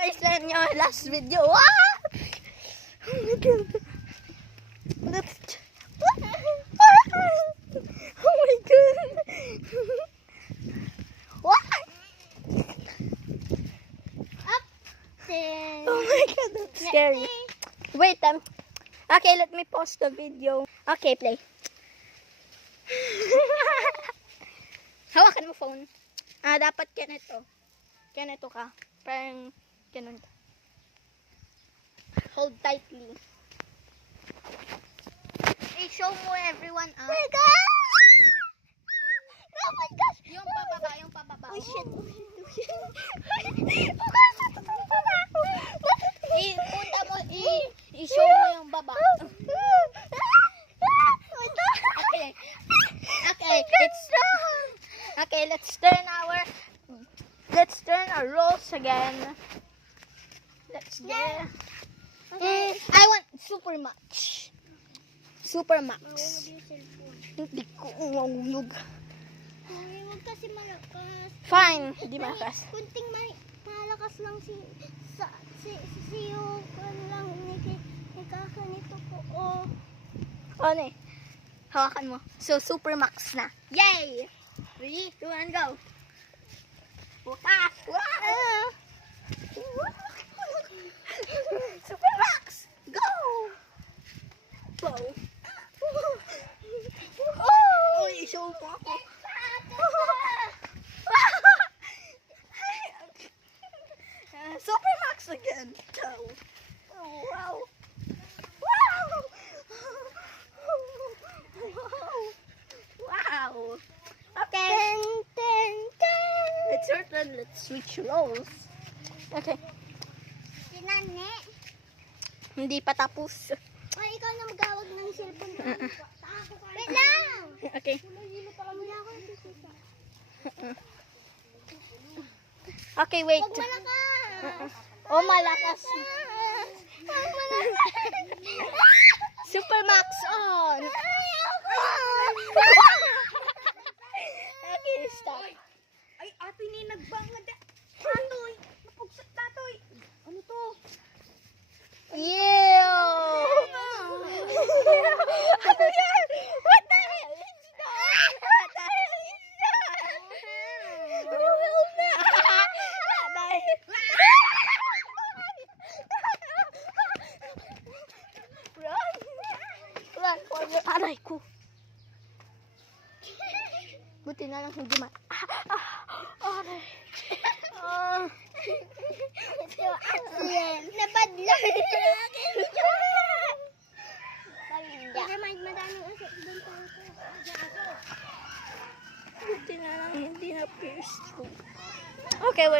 Guys, yan yung last video. What? Oh my god. Oh my god. What? Up there. Oh my god, that's scary. Wait, okay, let me pause the video. Okay, play. Hawakan mo phone. Dapat ganito. Ganito ka. Parang ganun ka. Hold tightly. Hey, show mo everyone. Oh my god! Oh my gosh! Yung pababa, yung pababa. Oh shit, oh shit, oh shit. Punta mo, i-show mo yung baba. Okay. Okay, let's turn our rolls again. Let's get. I want super max. Super max. Hindi ko umulog. Huwag kasi malakas. Fine, hindi malakas. Kunting malakas lang si yung lang nikakanito ko. Oh. Ano eh? Hawakan mo. So, super max na. Yay! 3, 2, and go. Bukas! Wow! Super max! Go! Go! Oh! Uy, show ko ako. Super max again. Go! Oh, wow! Wow! Wow! Okay. It's your turn. Let's switch roles. Okay. Sinane. Hindi pa tapos. Ay, ikaw na magawag ng cellphone ko. Wait lang! Okay. Wala ako natisita. Okay, wait. Huwag malakas! Oh, malakas. Huwag malakas! Super max on. Okay, stop. Ay, ate ni nagbangad. Tatoy! Napugsat tatoy! Ano to? Ew! Ano yan? What the hell is that? What the hell is that? Oh, hell no! Run! Run for your... Aray ko! Buti na lang hindi aray. Ito, accident. Napadlang sa akin. Baka madaming accident tayo. Buti na lang hindi na pierce through. Okay, wait.